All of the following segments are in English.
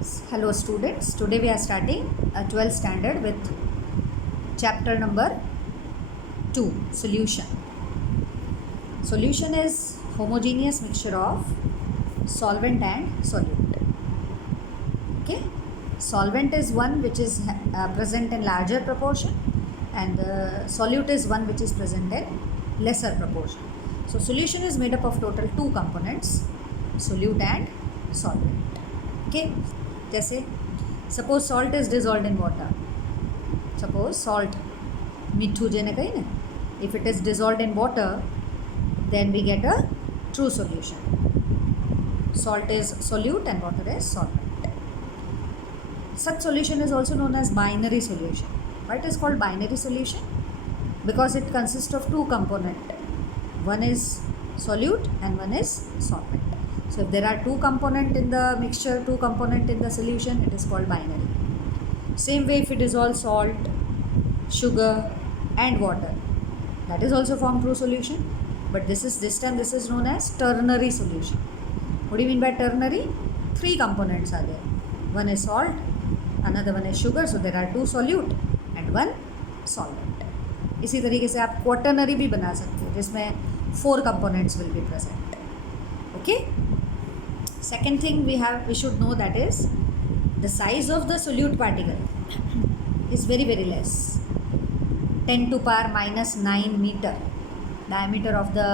Hello students, today we are starting a 12th standard with chapter number 2, solution. Solution is homogeneous mixture of solvent and solute. Okay, solvent is one which is present in larger proportion and solute is one which is present in lesser proportion. So solution is made up of total two components, solute and solvent. Okay, जैसे suppose salt is dissolve in water, suppose salt मीठू जेने कही ने, if it is dissolve in water then we get a true solution. Salt is solute and water is solvent. Such solution is also known as binary solution. Why it is called binary solution? Because it consists of two components. One is solute and one is solvent. So if there are two components in the mixture, two components in the solution, it is called binary. Same way if it is all salt, sugar and water, that is also form true solution. But this time this is known as ternary solution. What do you mean by ternary? Three components are there. One is salt, another one is sugar, so there are two solute and one solvent. इसी तरीके से आप quaternary भी बना सकते हो जिसमें 4 components will be present. Okay? Second thing we should know, that is the size of the solute particle is very less. 10 to power minus 9 meter. Diameter of the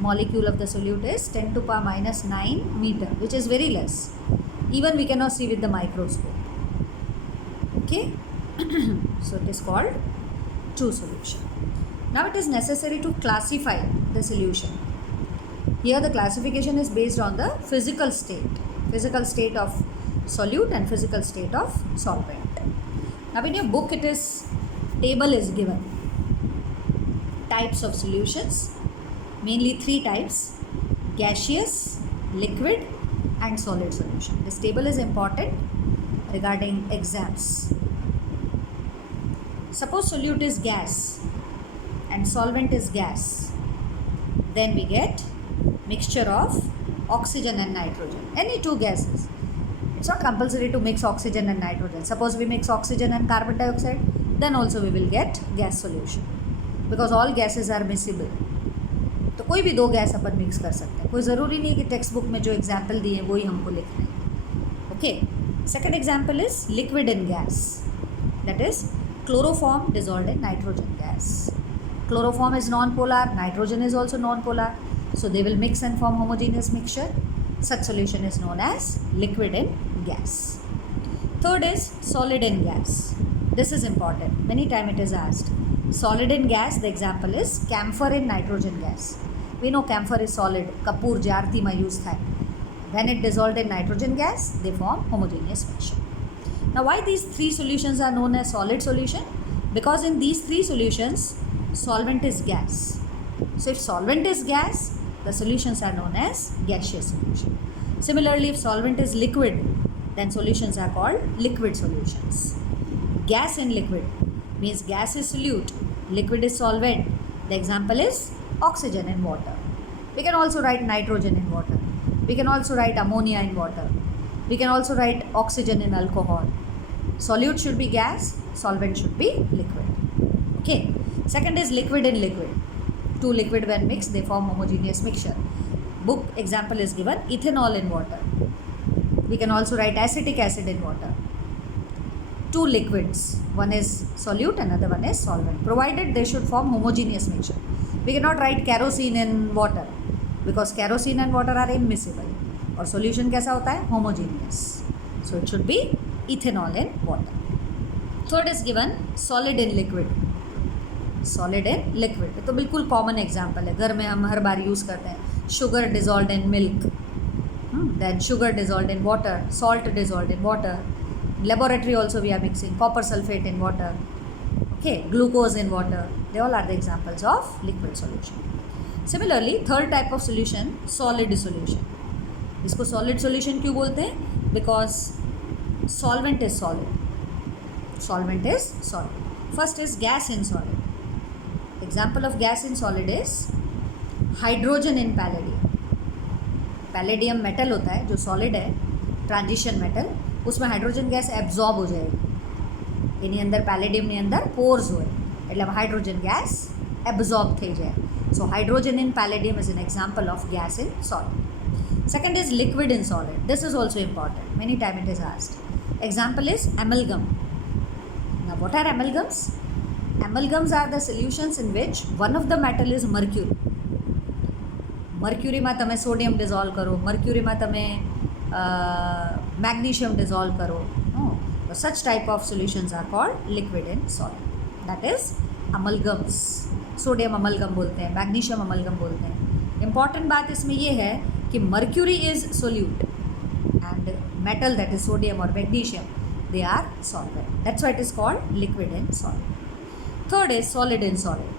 molecule of the solute is 10 to power minus 9 meter, which is very less. Even we cannot see with the microscope. Okay? So it is called true solution. Now it is necessary to classify the solution. Here the classification is based on the physical state of solute and physical state of solvent. Now in your book it is, table is given. Types of solutions, mainly 3 types: gaseous, liquid and solid solution. This table is important regarding exams. Suppose solute is gas and solvent is gas, then we get mixture of oxygen and nitrogen, any two gases. It's not compulsory to mix oxygen and nitrogen. Suppose we mix oxygen and carbon dioxide, then also we will get gas solution, because all gases are miscible. तो कोई भी दो gas अपन mix कर सकते हैं, कोई ज़रूरी नहीं कि टेक्स्ट बुक में जो एग्जाम्पल दिए हैं वही हमको लिखना है. Okay, second example is liquid in gas, that is chloroform dissolve in nitrogen gas. Chloroform is non-polar, nitrogen is also non-polar, so they will mix and form homogeneous mixture. Such solution is known as liquid in gas. Third is solid in gas. This is important. Many times it is asked. Solid in gas, the example is camphor in nitrogen gas. We know camphor is solid. Kapoor je aarti mein use tha. When it dissolved in nitrogen gas, they form homogeneous mixture. Now why these 3 solutions are known as solid solution? Because in these 3 solutions, solvent is gas. So if solvent is gas, the solutions are known as gaseous solution. Similarly, if solvent is liquid, then solutions are called liquid solutions. Gas in liquid means gas is solute, liquid is solvent. The example is oxygen in water. We can also write nitrogen in water. We can also write ammonia in water. We can also write oxygen in alcohol. Solute should be gas, solvent should be liquid. Okay. Second is liquid in liquid. Two liquid when mixed, they form homogeneous mixture. Book example is given, ethanol in water. We can also write acetic acid in water. Two liquids, one is solute, another one is solvent, provided they should form homogeneous mixture. We cannot write kerosene in water because kerosene and water are immiscible. और solution कैसा होता है? Homogeneous. So it should be ethanol in water. Third is given, solid in liquid. Solid in liquid तो बिल्कुल common example है, घर में हम हर बार यूज़ करते हैं. Sugar dissolve in milk, then sugar dissolve in water, salt dissolve in water. Laboratory also we are mixing copper sulphate in water. Okay, glucose in water. They all are the examples of liquid solution. Similarly third type of solution, solid solution. इसको solid solution क्यों बोलते हैं? Because solvent is solid, solvent is solid. First is gas in solid. Example of gas in solid is hydrogen in palladium. Palladium metal होता है जो solid है, transition metal, उसमें hydrogen gas absorb हो जाएगी. એની અંદર પેલેડિયમની અંદર પોર્સ હોય એટલે હાઇડ્રોજન ગેસ એબ્ઝોર્બ થઈ જાય. So hydrogen in palladium is an example of gas in solid. Second is liquid in solid. This is also important. Many times it is asked. Example is amalgam. Now what are amalgams? Amalgams are the solutions in which one of the metal is mercury. મર્ક્યુરીમાં તમે sodium dissolve કરો, મર્ક્યુરીમાં તમે મેગ્નીશિયમ dissolve કરો. So such type of solutions are called liquid in solid. That is amalgams. Sodium amalgam बोलते हैं, magnesium amalgam बोलते हैं. Important बात इसमें ये है कि mercury is solute and metal that is sodium और magnesium they are solvent. That's why it is called liquid in solid. Third is solid in solid.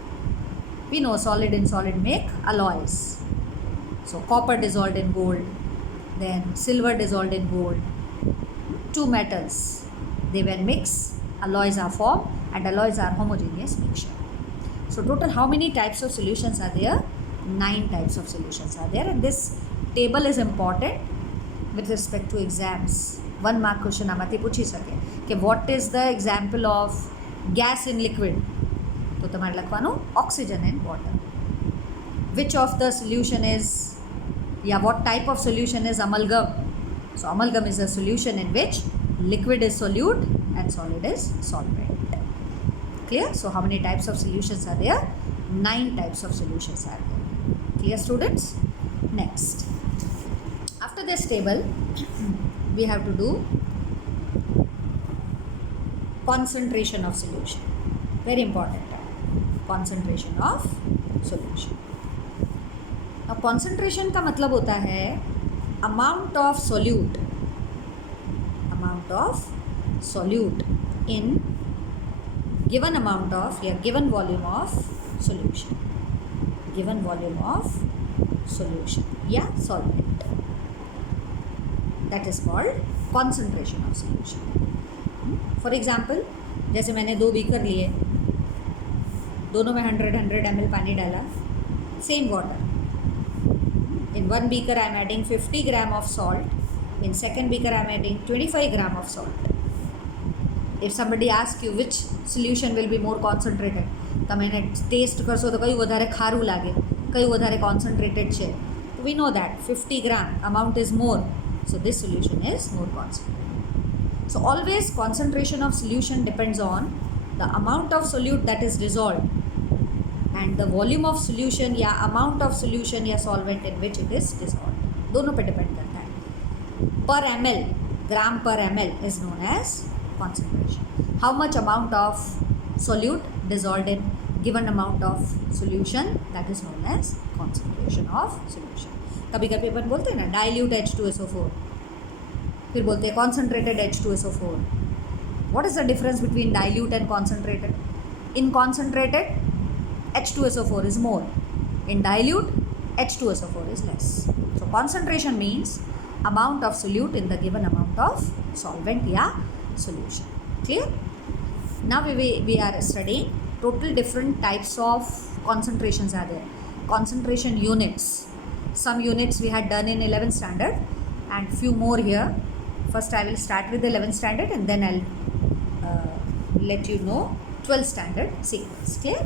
We know solid in solid make alloys. So copper dissolved in gold, then silver dissolved in gold. Two metals, they when mix, alloys are formed and alloys are homogeneous mixture. So total how many types of solutions are there? 9 types of solutions are there, and this table is important with respect to exams. 1 mark question આમાંથી પૂછી શકે કે what is the example of gas in liquid? તો તમારે લખવાનું oxygen and water. Which of the solution is, what type of solution is amalgam? So amalgam is a solution in which liquid is solute and solid is solvent. Clear? So how many types of solutions are there? 9 types of solutions are there. Clear, students? Next, after this table we have to do concentration of solution. Very important. Concentration of solution. अब concentration का मतलब होता है amount of solute in given amount of या given volume of solution या solvent. That is called concentration of solution. For example, जैसे मैंने 2 beaker लिए, दोनों में 100 ml पानी डाला, same water. In 1 beaker I am adding 50 gram of salt. In second beaker I am adding 25 gram of salt. If somebody asks you which solution will be more concentrated, તમે એને test કરશો તો કયું વધારે ખારું લાગે, કયું વધારે કોન્સન્ટ્રેટેડ છે. We know that 50 gram amount is more, so this solution is more concentrated. So always concentration of solution depends on the amount of solute that is dissolved and the volume of solution या amount of solution या solvent in which it is dissolved. दोनों पे depend करता है. Per ml, gram per ml is known as concentration. How much amount of solute dissolved in given amount of solution, that is known as concentration of solution. कभी कभी अपन बोलते हैं ना dilute H2SO4, फिर बोलते हैं concentrated H2SO4. What is the difference between dilute and concentrated? In concentrated, H2SO4 is more. In dilute, H2SO4 is less. So concentration means amount of solute in the given amount of solvent या solution. Clear? Now we are studying total different types of concentrations are there. Concentration units. Some units we had done in 11th standard and few more here. First I will start with the 11th standard and then I'll let you know 12th standard sequence. Clear?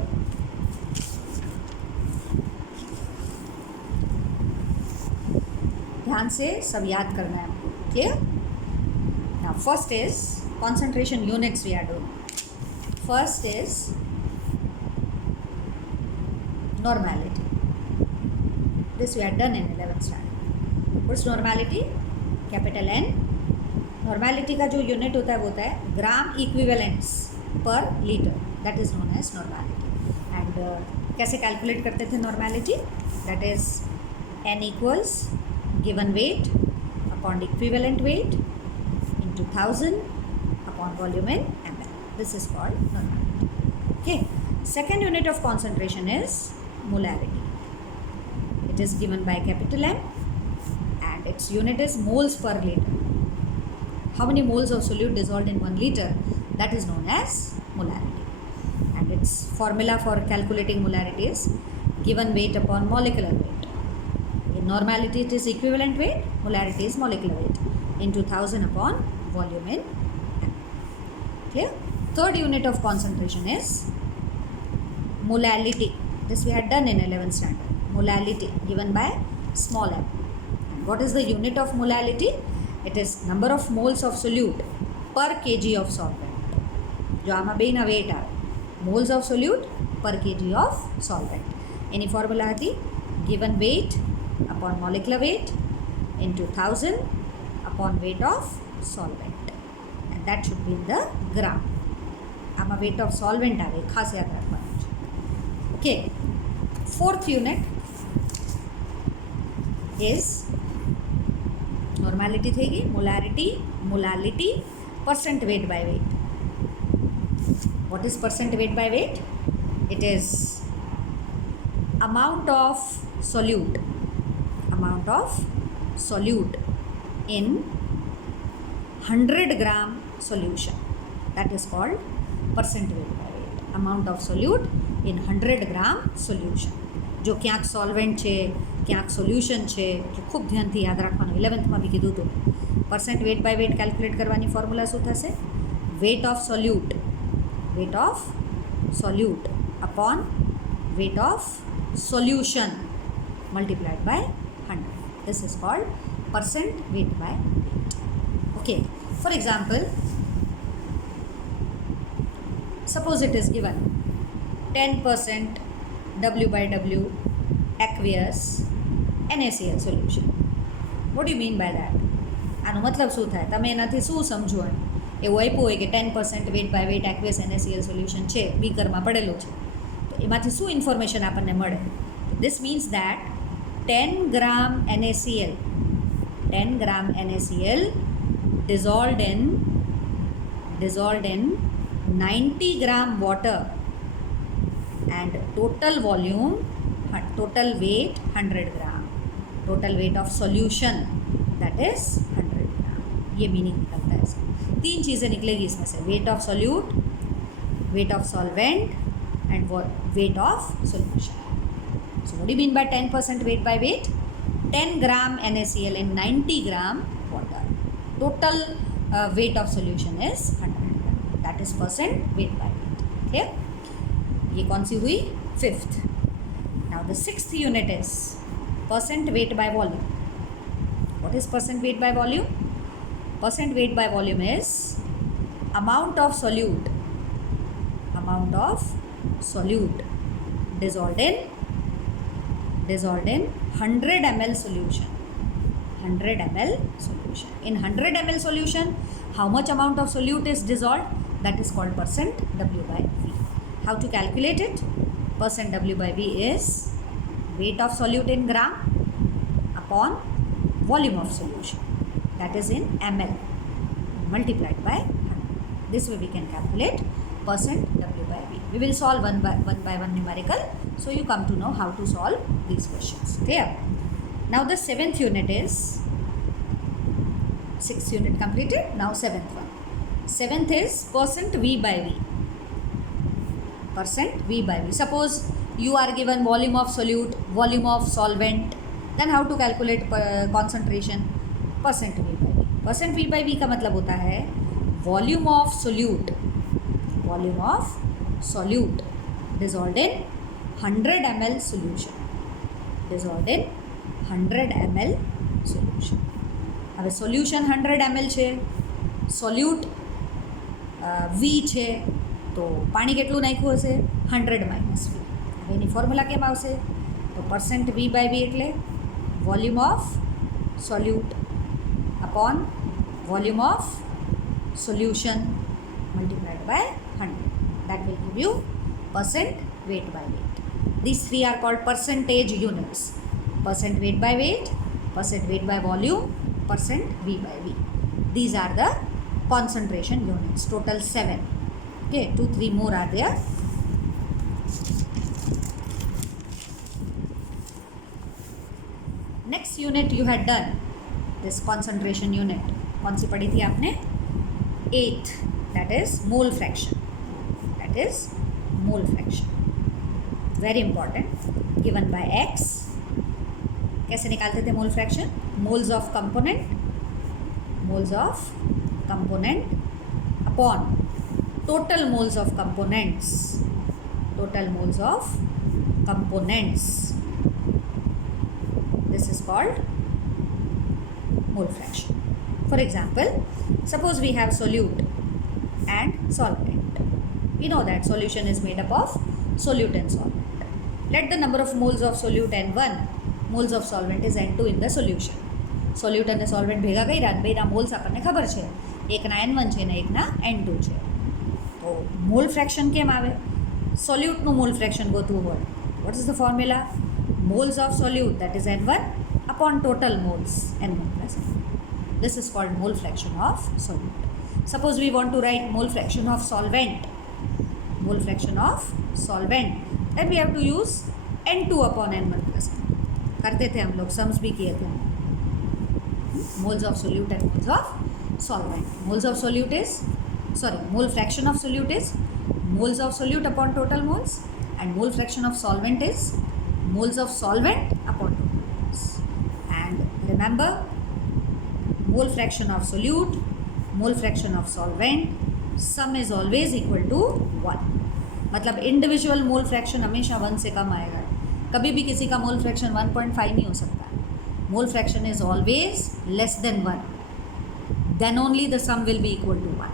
ध्यान से सब याद करना है आपको. Clear? Now first is concentration units we are doing. First is normality. This we are done in 11th standard. What's normality? Capital N. Normality का जो unit होता है वो होता है gram equivalents per litre. That is known as normality. And कैसे calculate करते थे normality? That is N equals given weight upon equivalent weight into 1000 upon volume in ml. This is called normality. Okay. Second unit of concentration is molarity. It is given by capital M and its unit is moles per liter. How many moles of solute dissolved in 1 liter? That is known as molarity. And its formula for calculating molarity is given weight upon molecular weight. Normality it is equivalent weight, molarity is molecular weight into 1000 upon volume in m. Clear? Third unit of concentration is molality. This we had done in 11th standard. Molality given by small m. And what is the unit of molality? It is number of moles of solute per kg of solvent. जो आमा बेना wait आवे, moles of solute per kg of solvent. Any formula હતી? Given weight upon molecular weight into 1000 upon weight of solvent, and that should be in the gram. આમાં weight of solvent આવે, ખાસ યાદ રાખવાનું છે. Okay, fourth unit is normality થઈ ગઈ, molality, percent weight by weight. What is percent weight by weight? It is amount of solute in 100 gram solution. That is called percent weight by weight. Amount of solute in 100 gram solution. जो ક્યાંક solvent છે, ક્યાંક solution છે, એટલે ખૂબ ધ્યાનથી યાદ રાખવાનું. 11thમાં બી કીધું હતું. Percent weight by weight calculate કરવાની ફોર્મ્યુલા શું થશે? Weight of solute upon weight of solution multiplied by 100. This is called percent weight by weight. Okay, for example, suppose it is given 10% W by W aqueous NaCl solution. What do you mean by that? આનો મતલબ શું થાય? તમે એનાથી શું સમજો? એવું આપ્યું હોય કે 10% weight by weight aqueous NaCl solution છે, બીકરમાં પડેલું છે, તો એમાંથી શું ઇન્ફોર્મેશન આપણને મળે? This means that 10 gram NaCl dissolved in 90 gram water, and total weight 100 gram. Total weight of solution, that is 100 gram. ये मीनिंग निकलता है इसका. 3 चीज़ें निकलेगी इसमें से: weight of solute, weight of solvent, and weight of solution. So what do you mean by 10% weight by weight? 10 gram NaCl in 90 gram water. Total weight of solution is 100 gram. That is percent weight by weight. Okay? ये कौन सी हुई? 5th. Now the 6th unit is percent weight by volume. What is percent weight by volume? Percent weight by volume is amount of solute dissolved in 100 ml solution. 100 ml solution. In 100 ml solution, how much amount of solute is dissolved? That is called percent W by V. How to calculate it? Percent W by V is weight of solute in gram upon volume of solution. That is in ml multiplied by 100. This way we can calculate percent W by V. We will solve one by one numerical, so you come to know how to solve these questions. Clear? Now the 7th unit is 6th unit completed. Now 7th one. 7th is percent V by V. Percent V by V. Suppose you are given volume of solute, volume of solvent, then how to calculate concentration? Percent V by V. Percent V by V का मतलब होता है volume of solute dissolved in 100 ml solution. હવે solution 100 ml છે, સોલ્યુટ V છે, તો પાણી કેટલું નાખ્યું હશે? 100 માઇનસ V. હવે એની ફોર્મ્યુલા કેમ આવશે? તો પરસેન્ટ V બાય V એટલે volume of solute upon volume of solution multiplied by 100. That will give you percent weight by weight. These three are called percentage units: percent weight by weight, percent weight by volume, percent V by V. These are the concentration units. Total 7. Okay, 2-3 more are there. Next unit you had done this concentration unit. कौन सी पढ़ी थी आपने? 8th. That is mole fraction. Very important. Given by x. कैसे निकालते थे mole fraction? Moles of component moles of component upon total moles of components. Total moles of components. This is called mole fraction. For example, suppose we have solute and solvent. We know that solution is made up of solute and solvent. Let the number of moles of solute N1, moles of solvent is N2 in the solution. સોલ્યુટ અને solvent ભેગા કર્યા અને બેના moles આપણને ખબર છે, એકના N1 છે ને એકના N2 છે. તો મોલ ફ્રેક્શન કેમ આવે? સોલ્યુટનું મોલ ફ્રેક્શન ગોતવું હોય. What is the formula? Moles of solute that is N1 upon total moles N1 plus N2. This is called mole fraction of solute. Suppose we want to write mole fraction of solvent. Mole fraction of solvent. Then we have to use N2 upon N1 plus N2. करते थे हम लोग, sums भी किए थे. Moles of solute and moles of solvent. Moles of solute is, mole fraction of solute is moles of solute upon total moles, and mole fraction of solvent is moles of solvent upon total moles. And remember, mole fraction of solute, mole fraction of solvent, sum is always equal to 1. मतलब individual mole fraction हमेशा 1 से कम आएगा. कभी भी किसी का mole fraction 1.5 नहीं हो सकता. Mole fraction is always less than 1. Then only the sum will be equal to 1.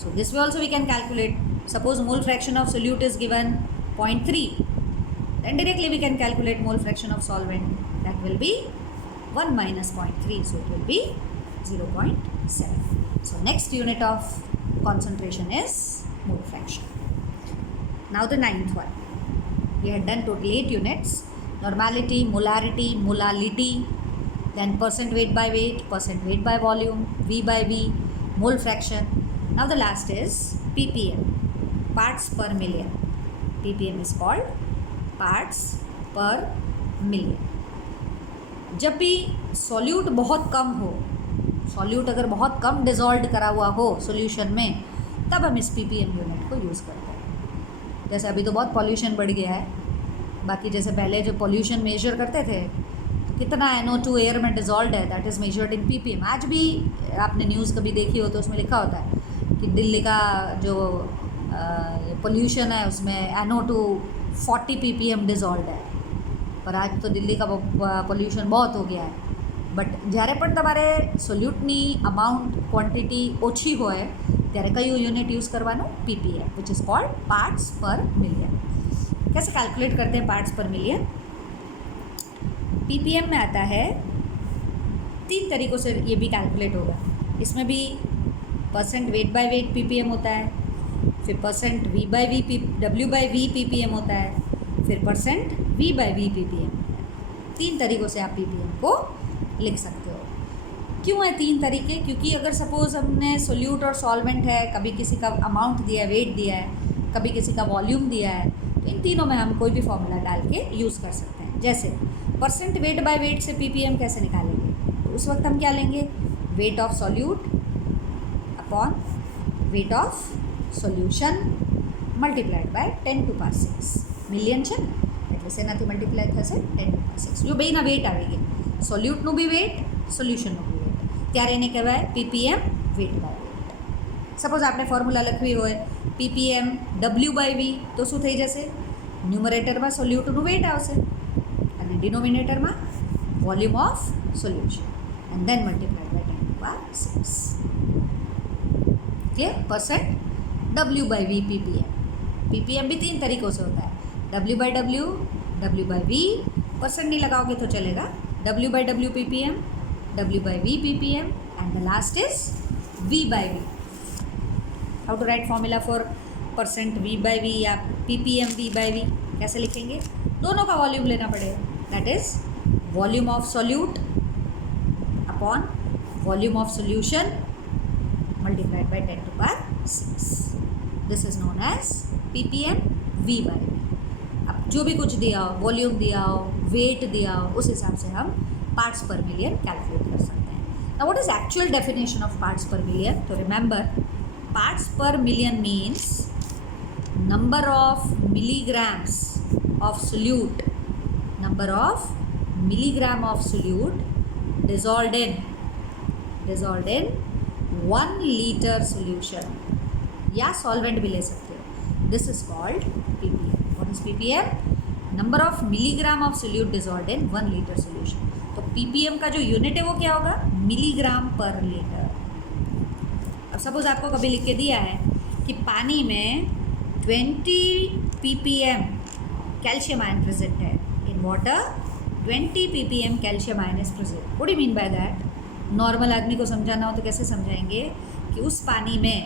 So this way also we can calculate. Suppose mole fraction of solute is given 0.3. Then directly we can calculate mole fraction of solvent. That will be 1 minus 0.3. So it will be 0.7. So next unit of concentration is mole fraction. Now the 9th one. We had done total 8 units. Normality, molarity, molality, then percent weight by volume, V by V, mole fraction. Now the last is ppm, parts per million. ppm is called parts per million. जब भी solute बहुत कम हो, solute अगर बहुत कम dissolve करा हुआ हो solution में, तब हम इस ppm यूनिट को यूज़ करते हैं. जैसे अभी तो बहुत पॉल्यूशन बढ़ गया है, बाकी जैसे पहले जो पोल्यूशन मेजर करते थे तो कितना NO2 एयर में डिजॉल्व है, that is measured in ppm. आज भी आपने न्यूज़ कभी देखी हो तो उसमें लिखा होता है कि दिल्ली का जो पोल्यूशन है उसमें NO2 40 ppm डिजॉल्व है. पर आज तो दिल्ली का पोल्यूशन बहुत हो गया है. બટ જ્યારે પણ તમારે સોલ્યુટની અમાઉન્ટ ક્વોન્ટિટી ઓછી હોય ત્યારે કયું યુનિટ યુઝ કરવાનું? ppm, which is called parts પર મિલિયન. कैसे कैलकुलेट करते हैं पार्ट्स पर मिलियन? ppm में आता है 3 तरीक़ों से ये भी कैलकुलेट होगा. इसमें भी percent weight by weight ppm होता है, फिर percent v by v w by v ppm होता है, फिर percent v by v ppm. 3 तरीक़ों से आप ppm को लिख सकते हो. क्यों है 3 तरीके? क्योंकि अगर सपोज़ हमने सोल्यूट और सॉल्वेंट है, कभी किसी का अमाउंट दिया है, वेट दिया है, कभी किसी का वॉल्यूम दिया है, तो इन तीनों में हम कोई भी फॉर्मूला डाल के यूज़ कर सकते हैं. जैसे परसेंट वेट बाय वेट से ppm कैसे निकालेंगे? तो उस वक्त हम क्या लेंगे? Weight of solute upon weight of solution multiplied by 10 to power 6 million છે ને, એટલે શેનાથી મલ્ટીપ્લાય થશે? 10 to power 6. જો બેના વેટ આવી ગયા, સોલ્યુટનું બી વેટ, સોલ્યુશનનું બી વેટ, ત્યારે એને કહેવાય ppm weight by weight. Suppose આપણે ફોર્મ્યુલા લખવી હોય ppm w બાય v, તો શું થઈ જશે? ન્યુમરેટરમાં સોલ્યુટનું વેટ આવશે અને ડિનોમિનેટરમાં volume of solution, and then multiplied by 10 to power 6. Clear? Percent w by v ppm. ppm भी 3 तरीक़ों से होता है, w by w, w by v. Percent नहीं लगाओगे तो चलेगा. w by w ppm, w by v ppm, and the last is v by v. How to write formula for percent v by v या ppm v by v? कैसे लिखेंगे? दोनों का volume लेना पड़ेगा, that is volume of solute upon volume of solution multiplied by 10 to power 6. This is known as ppm v by v. अब जो भी कुछ दिया हो, वॉल्यूम दिया हो, वेट दिया हो, उस हिसाब से हम पार्ट्स पर मिलियन कैलकुलेट कर सकते हैं. Now what is actual definition of parts पर मिलियन? तो remember, parts per million means number of milligrams of solute, number of milligram of solute dissolved in dissolved in 1 liter solution, या solvent भी ले सकते हो. This is called ppm. What is ppm? Number of milligram of solute dissolved in 1 litre solution. तो ppm का जो unit है वो क्या होगा? मिलीग्राम पर लीटर. अब सपोज आपको कभी लिख के दिया है कि पानी में 20 ppm कैल्शियम आयन प्रेजेंट है. In water 20 ppm calcium ion is present. What do you mean by that? Normal आदमी को समझाना हो तो कैसे समझाएंगे कि उस पानी में,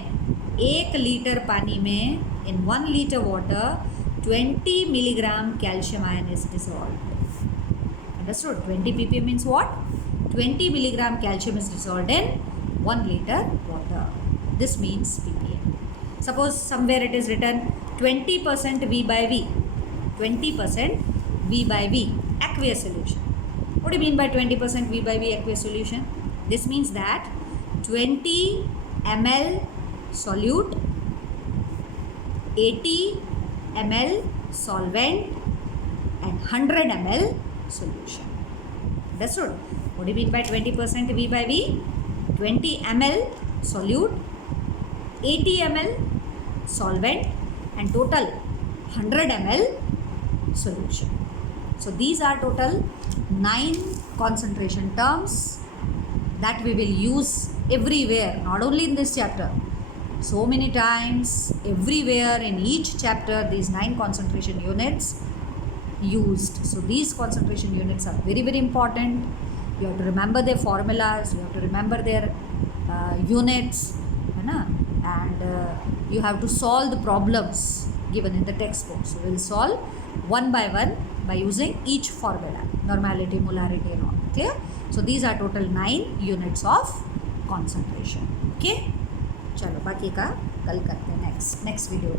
1 लीटर पानी में, इन 1 litre water 20 milligram calcium ion is dissolved. Understood? 20 ppm means what? 20 milligram calcium is dissolved in 1 liter water. This means ppm. Suppose somewhere it is written 20% V by V. 20% V by V aqueous solution. What do you mean by 20% V by V aqueous solution? This means that 20 ml solute, 80 ml solvent and 100 ml solution. Understood? What do you mean by 20% V by V? 20 ml solute, 80 ml solvent and total 100 ml solution. So these are total 9 concentration terms that we will use everywhere, not only in this chapter. So many times, everywhere in each chapter, these 9 concentration units used. So these concentration units are very, very important. You have to remember their formulas, you have to remember their units, and you have to solve the problems given in the textbook. So we will solve one by one by using each formula, normality, molarity and all. Clear? So these are total 9 units of concentration. Okay? चलो बाकी का कल करते हैं next video.